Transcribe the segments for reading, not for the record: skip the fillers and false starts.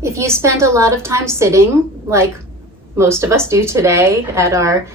If you spend a lot of time sitting, like most of us do today, at our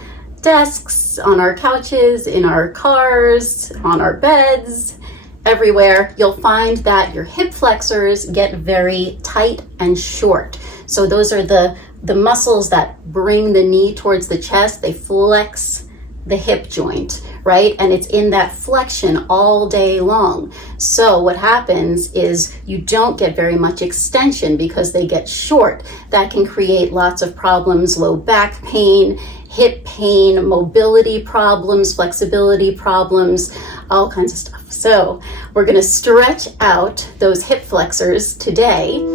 desks, on our couches, in our cars, on our beds, everywhere, you'll find that your hip flexors get very tight and short. So those are the muscles that bring the knee towards the chest. They flex the hip joint, right? And it's in that flexion all day long. So what happens is you don't get very much extension because they get short. That can create lots of problems, low back pain, hip pain, mobility problems, flexibility problems, all kinds of stuff. So we're going to stretch out those hip flexors today.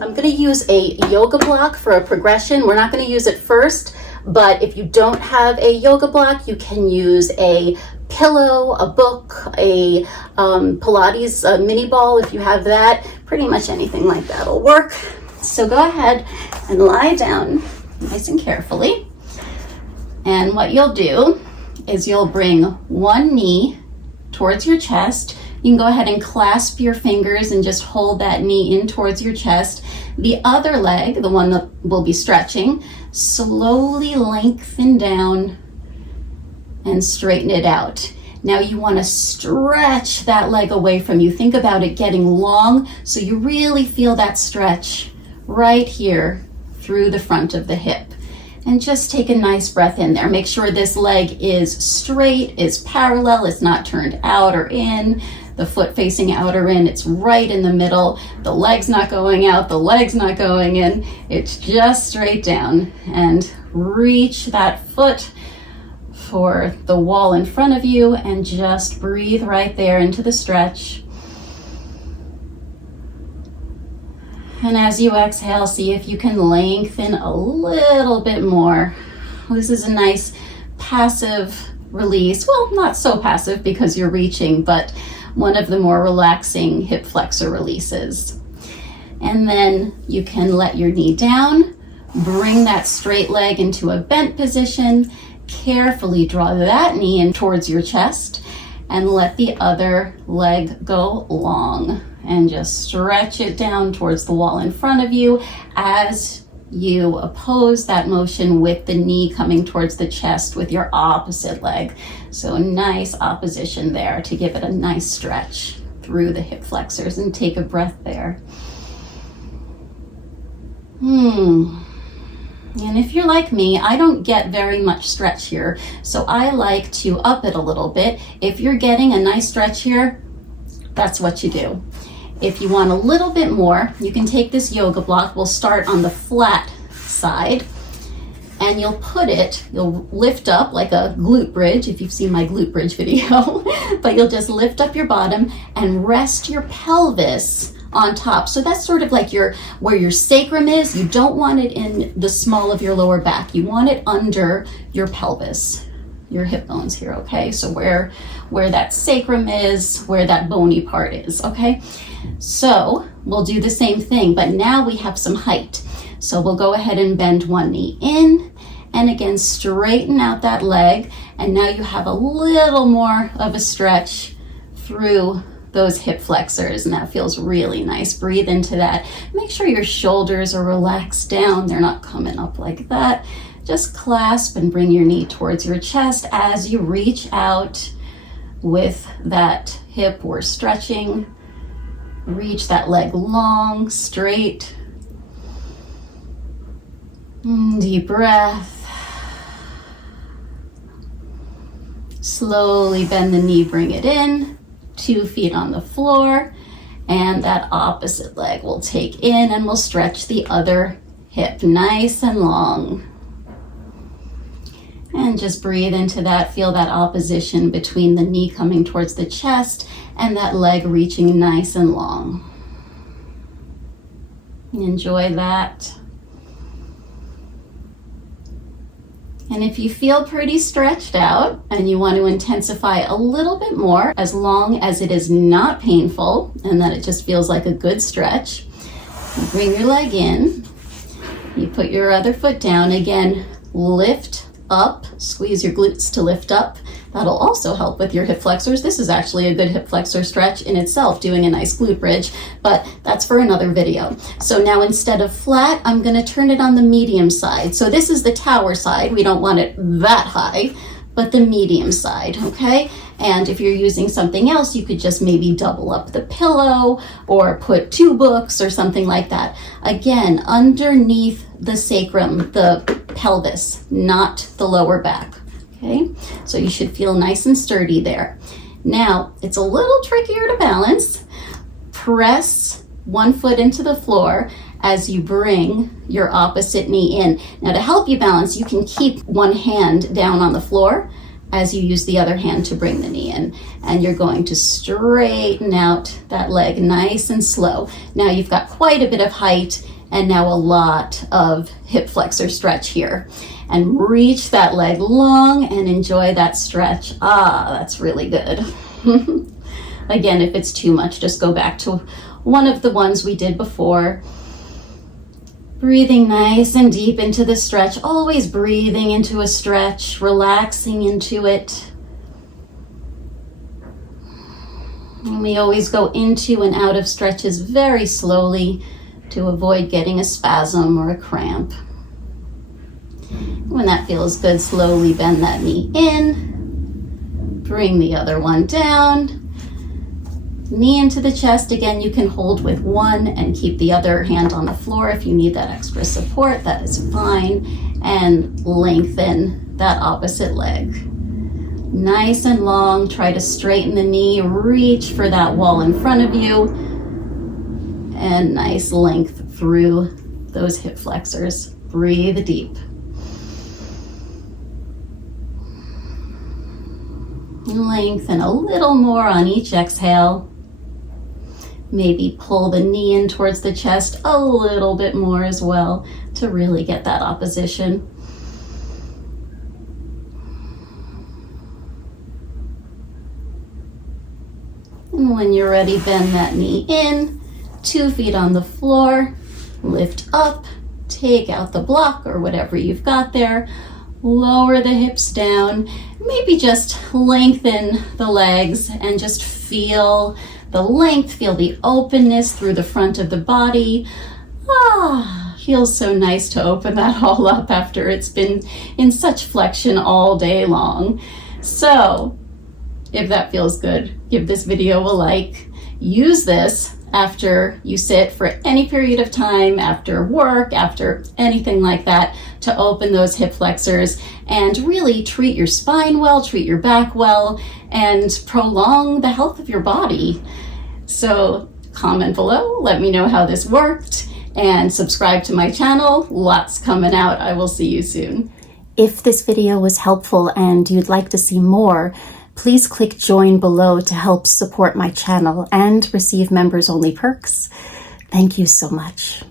I'm going to use a yoga block for a progression. We're not going to use it first, but if you don't have a yoga block, you can use a pillow, a book, a Pilates mini ball if you have that. Pretty much anything like that will work. So go ahead and lie down nice and carefully. And what you'll do is you'll bring one knee towards your chest. You can go ahead and clasp your fingers and just hold that knee in towards your chest. The other leg, the one that will be stretching, slowly lengthen down and straighten it out. Now you want to stretch that leg away from you. Think about it getting long so you really feel that stretch right here through the front of the hip. And just take a nice breath in there. Make sure this leg is straight, is parallel, it's not turned out or in. The foot facing out or in, it's right in the middle. The leg's not going out, the leg's not going in. It's just straight down. And reach that foot for the wall in front of you and just breathe right there into the stretch. And as you exhale, see if you can lengthen a little bit more. This is a nice passive release. Well, not so passive because you're reaching, but one of the more relaxing hip flexor releases. And then you can let your knee down, bring that straight leg into a bent position, carefully draw that knee in towards your chest, and let the other leg go long. And just stretch it down towards the wall in front of you as you oppose that motion with the knee coming towards the chest with your opposite leg. So a nice opposition there to give it a nice stretch through the hip flexors, and take a breath there. And if you're like me, I don't get very much stretch here, so I like to up it a little bit. If you're getting a nice stretch here, that's what you do. If you want a little bit more, you can take this yoga block. We'll start on the flat side, and you'll lift up like a glute bridge, if you've seen my glute bridge video, but you'll just lift up your bottom and rest your pelvis on top. So that's sort of like where your sacrum is. You don't want it in the small of your lower back. You want it under your pelvis, your hip bones here, okay? So where that sacrum is, where that bony part is, okay? So we'll do the same thing, but now we have some height. So we'll go ahead and bend one knee in, and again, straighten out that leg. And now you have a little more of a stretch through those hip flexors, and that feels really nice. Breathe into that. Make sure your shoulders are relaxed down. They're not coming up like that. Just clasp and bring your knee towards your chest as you reach out with that hip. We're stretching. Reach that leg long, straight. Deep breath. Slowly bend the knee, bring it in. 2 feet on the floor. And that opposite leg we'll take in, and we'll stretch the other hip nice and long. And just breathe into that. Feel that opposition between the knee coming towards the chest and that leg reaching nice and long. Enjoy that. And if you feel pretty stretched out and you want to intensify a little bit more, as long as it is not painful and that it just feels like a good stretch, you bring your leg in, you put your other foot down, again, lift up, squeeze your glutes to lift up. That'll also help with your hip flexors. This is actually a good hip flexor stretch in itself, doing a nice glute bridge, but that's for another video. So now instead of flat, I'm gonna turn it on the medium side. So this is the tower side. We don't want it that high, but the medium side, okay? And if you're using something else, you could just maybe double up the pillow or put 2 books or something like that. Again, underneath the sacrum, the pelvis, not the lower back, okay? So you should feel nice and sturdy there. Now, it's a little trickier to balance. Press one foot into the floor as you bring your opposite knee in. Now, to help you balance, you can keep one hand down on the floor as you use the other hand to bring the knee in. And you're going to straighten out that leg nice and slow. Now you've got quite a bit of height and now a lot of hip flexor stretch here. And reach that leg long and enjoy that stretch. Ah, that's really good. Again, if it's too much, just go back to one of the ones we did before. Breathing nice and deep into the stretch, always breathing into a stretch, relaxing into it. And we always go into and out of stretches very slowly to avoid getting a spasm or a cramp. When that feels good, slowly bend that knee in, bring the other one down. Knee into the chest. Again, you can hold with one and keep the other hand on the floor if you need that extra support. That is fine. And lengthen that opposite leg. Nice and long. Try to straighten the knee. Reach for that wall in front of you. And nice length through those hip flexors. Breathe deep. Lengthen a little more on each exhale. Maybe pull the knee in towards the chest a little bit more as well to really get that opposition. And when you're ready, bend that knee in, 2 feet on the floor, lift up, take out the block or whatever you've got there, lower the hips down, maybe just lengthen the legs and just feel the length, feel the openness through the front of the body. Ah, feels so nice to open that all up after it's been in such flexion all day long. So, if that feels good, give this video a like. Use this after you sit for any period of time, after work, after anything like that, to open those hip flexors and really treat your spine well, treat your back well, and prolong the health of your body. So comment below, let me know how this worked, and subscribe to my channel. Lots coming out. I will see you soon. If this video was helpful and you'd like to see more, please click join below to help support my channel and receive members only perks. Thank you so much.